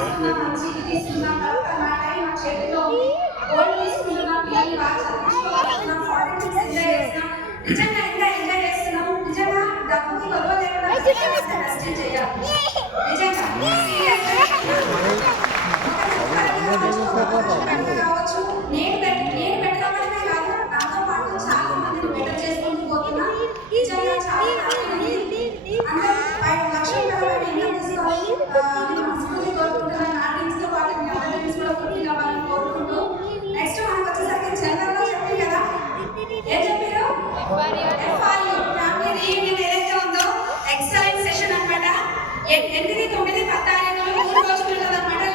చేస్తున్నా మంచి తీసుకున్నాం తర్వాత నా టైం నా చేతిలో ఉంది గోల్డ్ తీసుకుంటున్నా పిల్లల్ని బాగా చదివించుకోవాలనుకున్నాం ఫారెన్ ఎంజాయ్ చేస్తున్నాం నిజంగా ఇంకా ఎంజాయ్ చేస్తున్నాం నిజంగా డబ్బుకి గొడవ లేకుండా నష్టం చేయాలి నిజంగా కావచ్చు నేను పెట్ట నేను పెట్టడమే కాదు నాతో పాటు చాలా మందిని బెటర్ చేసుకుంటూ పోతున్నా నిజంగా చాలా అందరూ ఐదు లక్షల రూపాయలు ఇంకా తీసుకోవాలి ఎనిమిది తొమ్మిది పద్నాలుగు మూడు రోజులు ఉంటుందన్నమాట.